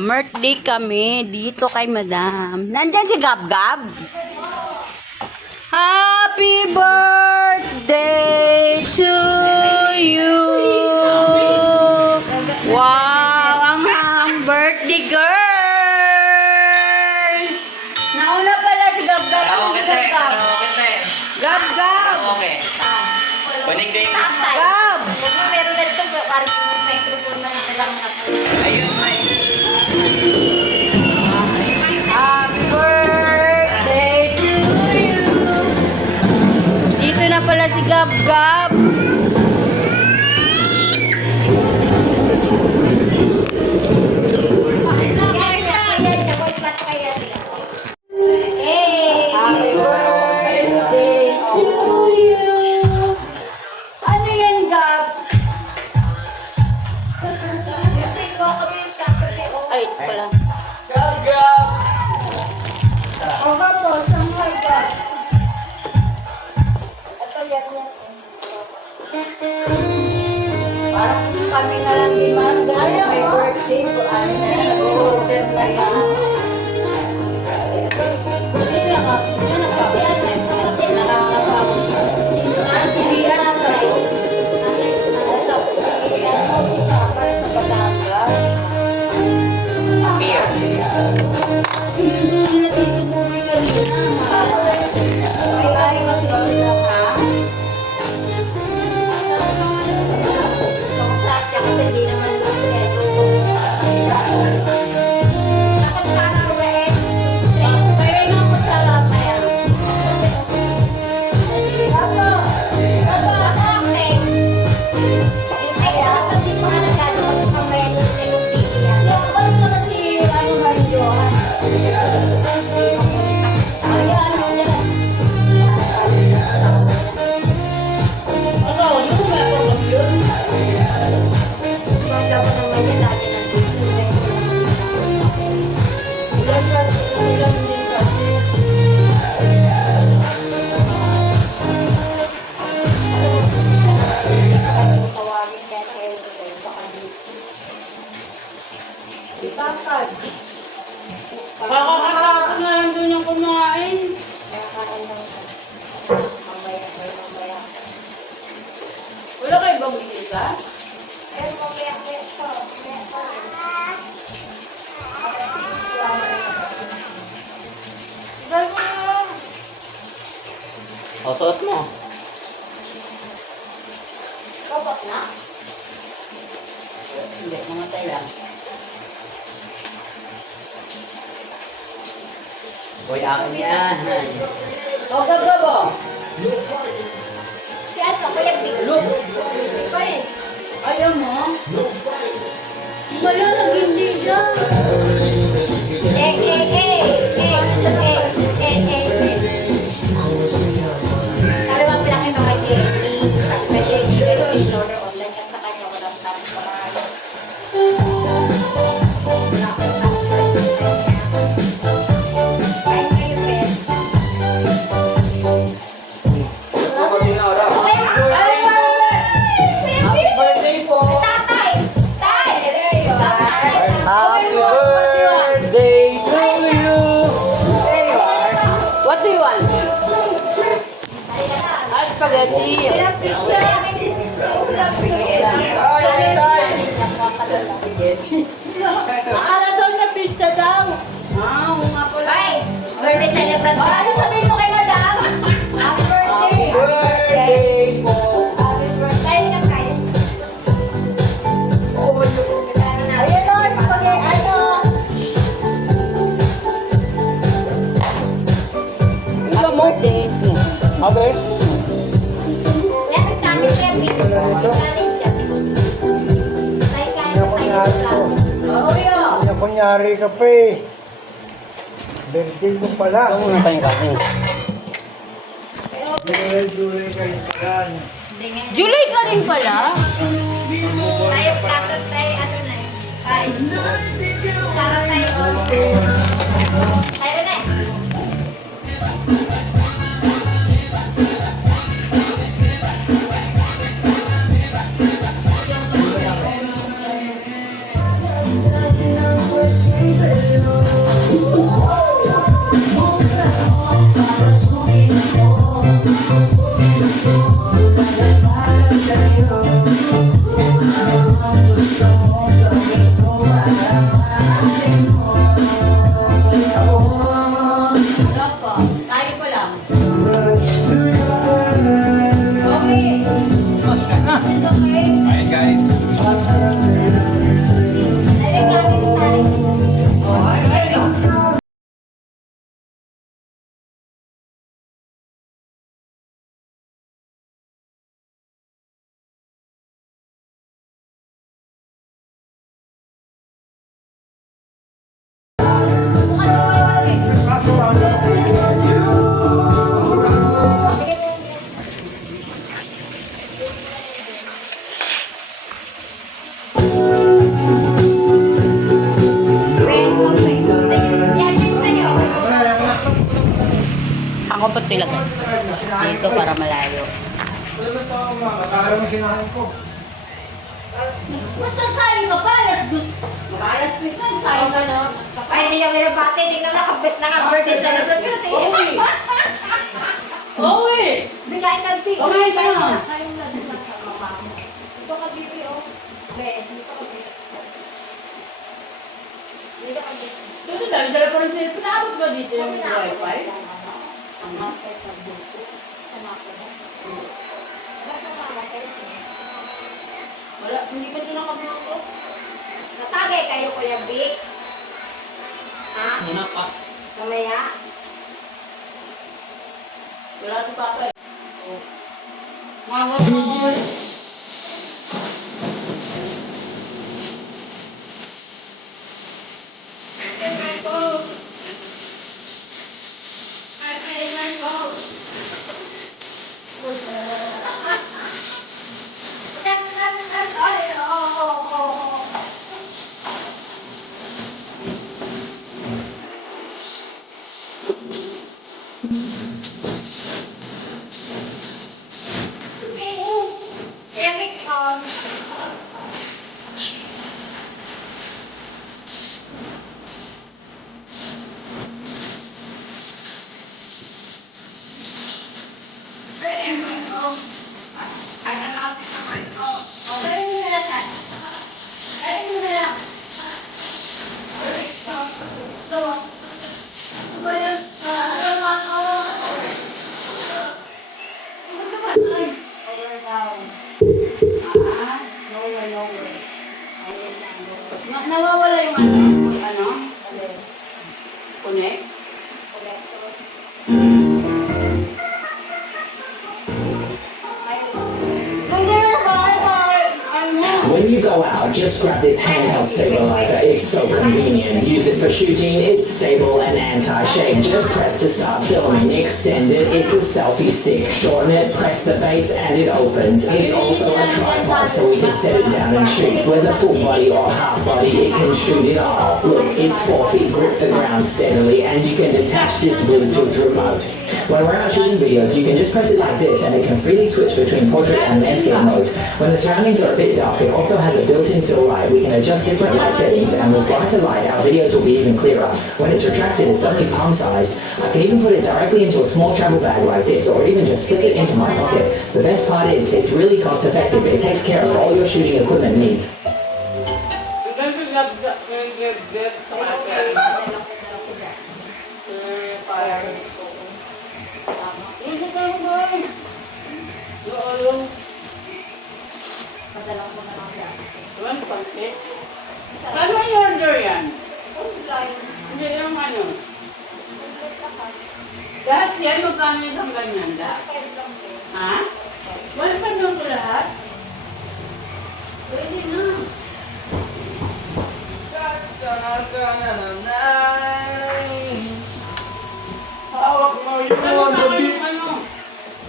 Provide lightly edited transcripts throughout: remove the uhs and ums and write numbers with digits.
Birthday kami dito kay Madam. Nandyan si Gab Gab? Happy birthday to you. Wow, ang birthday girl. Nauna pala si Gab Gab. Gab Gab. Okay. Kuning kayo. Gab. Meron na ito, parang yung microphone na lang na po. Ayun, may. Happy birthday to you. Dito na pala si Gab Gab. Happy birthday to you. Ano yan, Gab? Ay, pala. O nga po, samay Gab. Ito yan yan. Parang kami na lang din mga ganyan. May birthday po. Ano na yan? Order na yan. Kakakatapos na lang doon yung kumain. Wala kayo bang bisita? O, suot mo. Robot na? Hindi, mamatay lang. Boy, akin yan. O, gabo. Si ano, kaya Look. Ayaw mo? Wala, nag-hindi siya. Kalawang laki ng kasi online at sa kanya walang transparent. Ay, kayo, Ben. Happy birthday po! Tatay! Tay! Happy birthday to you! What do you want? Ah, spaghetti. Akala daw sa pizza daw. Ah, oo nga pala. Ay! Birthday celebrant ka. Ano sabihin mo kay Madam? Happy birthday! Birthday po! Happy birthday na guys. Ayun o, spaghetti, ano? Ito mo? Okay. Meron kami siya, Kunyari ka pa eh. Birthday mo pala. Ito muna tayong kanin. Dulay kayo yan. July ka rin pala. Tayo plato, tayo ano na eh. Ay. Sarap tayo. Tayo na eh. Birthday Dito para malayo. Parang sinahin ko. Masasabi ka pa, alas dos. Alas dos na, sayo ka na. Ay, hindi niya binabati. Hindi na nakabes na nga. Birthday celebrate ka natin. Owe! Bigay ka din. Okay ka na. Sayang na din lang sa mama mo. Ito ka bibi, oh. Be, dito ka bibi. Dito ka bibi. Ito, dala pa rin sa'yo. Pinaabot ba dito yung wifi? Ang market sa buko. Sa market. Bakit ang market? Wala, hindi pa ito nakablok ko. Natagay kayo, Kuya Vic. Ha? Pas. Kamaya? Wala si Papa. Mawag mo. Nawawala yung ano? Connect? When you go out, just grab this handheld stabilizer. It's so convenient. Use it for shooting. It's stable and anti-shake. Just press to start filming. Extend it. It's a selfie stick. Shorten it, press the base, and it opens. It's also a tripod, so we can set it down and shoot. Whether full body or half body, it can shoot it all. Look, it's 4 feet. Grip the ground steadily, and you can detach this Bluetooth remote. When we're out shooting videos, you can just press it like this, and it can freely switch between portrait and landscape modes. When the surroundings are a bit dark, it also has a built-in fill light. We can adjust different light settings, and with brighter light, our videos will be even clearer. When it's retracted, it's only palm-sized. I can even put it directly into a small travel bag like this, or even just slip it into my pocket. The best part is, it's really cost-effective. It takes care of all your shooting equipment needs. Ano yung order yan? Hindi yung ano. Lahat yan, magkano isang ganyan lahat? Ha? Wala pa nung ko lahat? Pwede na. Hawak mo yung Ano mga ba gabi. yung ano?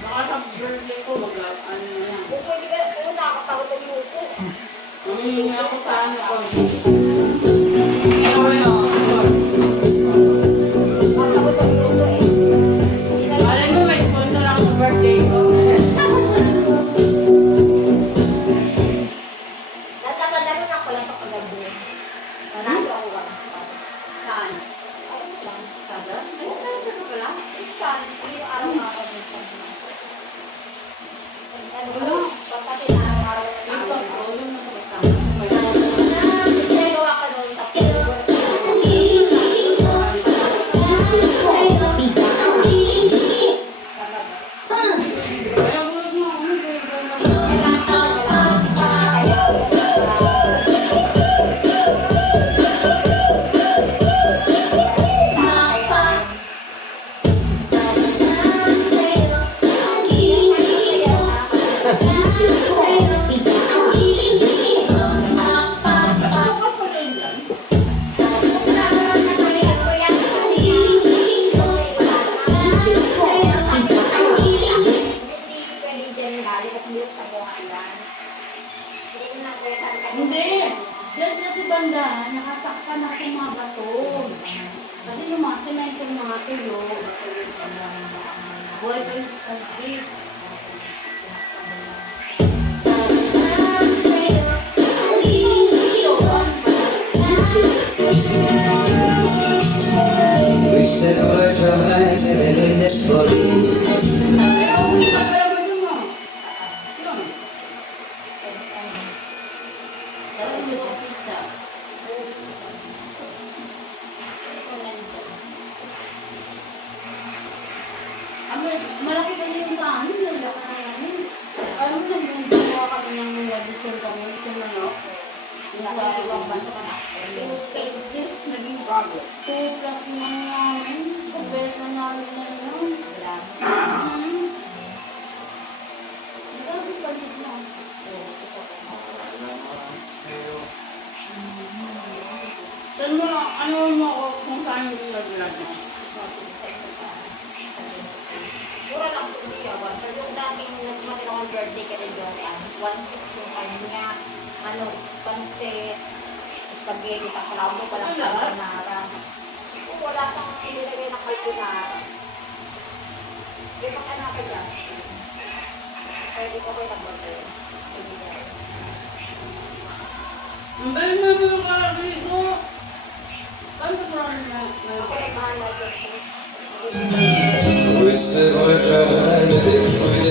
Baka sa birthday ko, ano na yan. Pwede ka, nakakatakot ang yuko. Mamili ako sa ano ko. Nakakatakot ang yuko eh. Hindi na lang. Alam mo, may sponsor ako sa birthday ko. Natapadalo na ko lang sa paggabi. Panalo ako lang. Saan? Ayun lang. Sada? Ay, ano ka lang? Saan? Yung araw nga ako. Ano? Pagkati na araw na Ito, araw. yung nakapagtama. May Ginagawa ka noon sa Kaya gulat mo ako, may gano'n. Hindi. Diyan sa si banda, nakatakpan ako mga bato. Kasi yung mga semento yung mga tuyo. Buhay pa yung complete. Wish that all I tried and then win that for me. Malaki pa yung kanin, nalaka na namin. Alam mo nang yung gumawa kami ng medicine kami, ito na no? Nakaliwang ba ito ka na? Naging bago. 2 plus yung ano namin, pag-bet na namin na yun. Grabe palit na. Saan mo, ano mo ako kung saan yung naglag mo? Mura lang po niya. So yung daming nagmatin akong birthday ka rin doon, 1.6 yung kanya, ano, pansit, spaghetti, takalamo, walang carbonara. Kung wala kang nilagay na carbonara, may baka na ka dyan. Pwede ko kayo nag-order. Ang bayo naman yung kalagay ko. Paano ko lang na? Ako rin bahala dyan. Wish that all I tried and then win